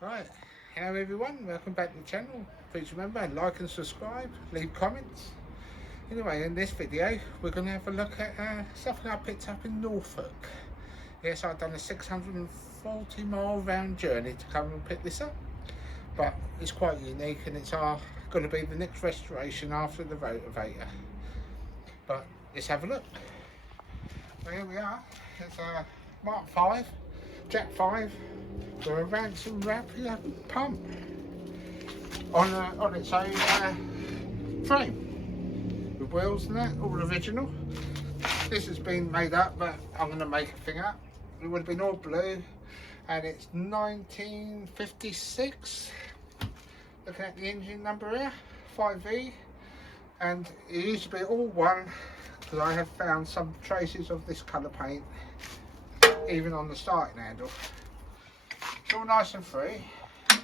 Right, hello everyone, welcome back to the channel. Please remember, like and subscribe, leave comments. Anyway, in this video we're going to have a look at something I picked up in Norfolk. Yes, I've done a 640 mile round journey to come and pick this up, but it's quite unique and it's going to be the next restoration after the rotavator. But let's have a look. So here we are. It's a Mark 5 JAP 5 with a Ransomes Rapier pump on its own frame with wheels and that, all original. This has been made up, but I'm going to make a thing up. It would have been all blue, and it's 1956. Looking at the engine number here, 5V, and it used to be all one because I have found some traces of this colour paint even on the starting handle. It's all nice and free, as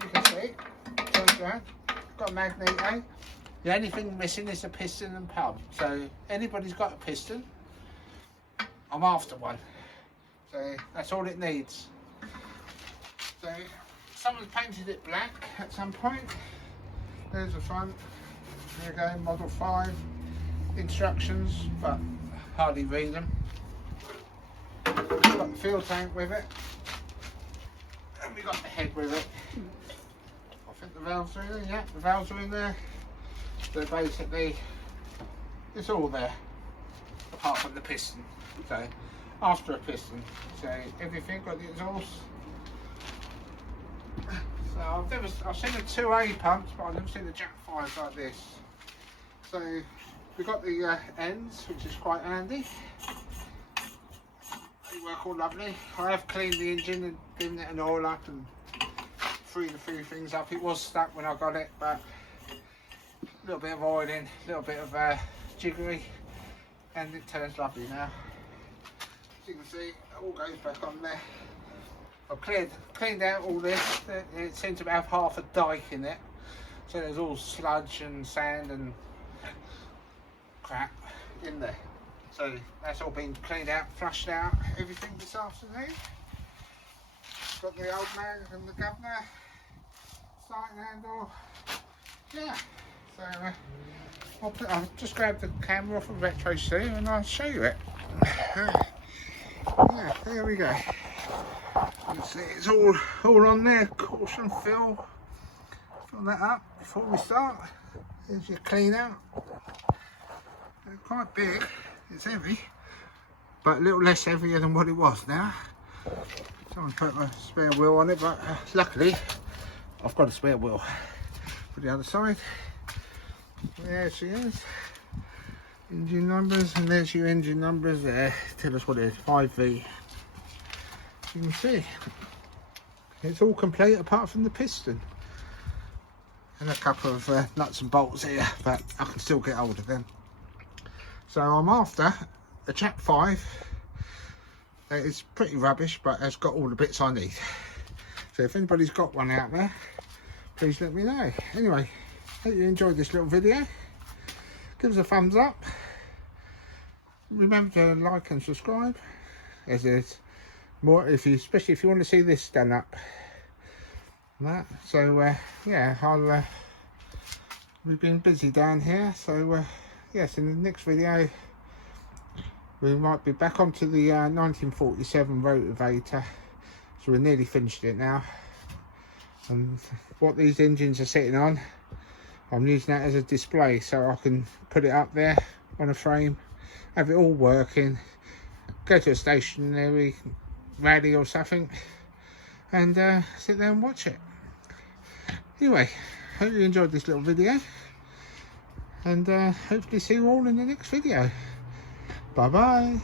you can see. Turns around, got a magnet, eh? The only thing missing is a piston and pump. So anybody's got a piston, I'm after one. So that's all it needs. So someone's painted it black at some point. There's the front. Here we go, model 5 instructions, but hardly read them. Got the fuel tank with it, and we got the head with it. I think the valves are in there. Yeah, the valves are in there. So basically, it's all there, apart from the piston. So after a piston, so everything got the exhaust. So I've seen the 2A pumps, but I've never seen the JAP 5 like this. So we've got the ends, which is quite handy. They work all lovely. I have cleaned the engine and given it an oil up and freed a few things up. It was stuck when I got it, but a little bit of oiling, a little bit of jiggery, and it turns lovely now. As you can see, it all goes back on there. I've cleaned out all this. It seemed to have half a dike in it, so there's all sludge and sand and crap in there. So that's all been cleaned out, flushed out, everything this afternoon. Got the old man and the governor, starting handle. Yeah, so I'll just grab the camera off of Retro 2 and I'll show you it. Yeah, there we go. You can see it's all on there. Caution fill that up before we start. Here's your clean out. They're quite big. It's heavy, but a little less heavier than what it was now. Someone put a spare wheel on it, but luckily I've got a spare wheel for the other side. There she is. Engine numbers, and there's your engine numbers there. Tell us what it is, 5V. You can see it's all complete apart from the piston and a couple of nuts and bolts here, but I can still get hold of them. So I'm after a JAP 5. It's pretty rubbish, but it's got all the bits I need. So if anybody's got one out there, please let me know. Anyway, hope you enjoyed this little video. Give us a thumbs up. Remember to like and subscribe, as there's more, especially if you want to see this done up. That. So yeah, we've been busy down here, so yes, in the next video we might be back onto the 1947 rotavator. So we're nearly finished it now, and what these engines are sitting on, I'm using that as a display, so I can put it up there on a frame, have it all working, go to a stationary rally or something, and sit there and watch it. Anyway, hope you enjoyed this little video, and hopefully see you all in the next video. Bye bye.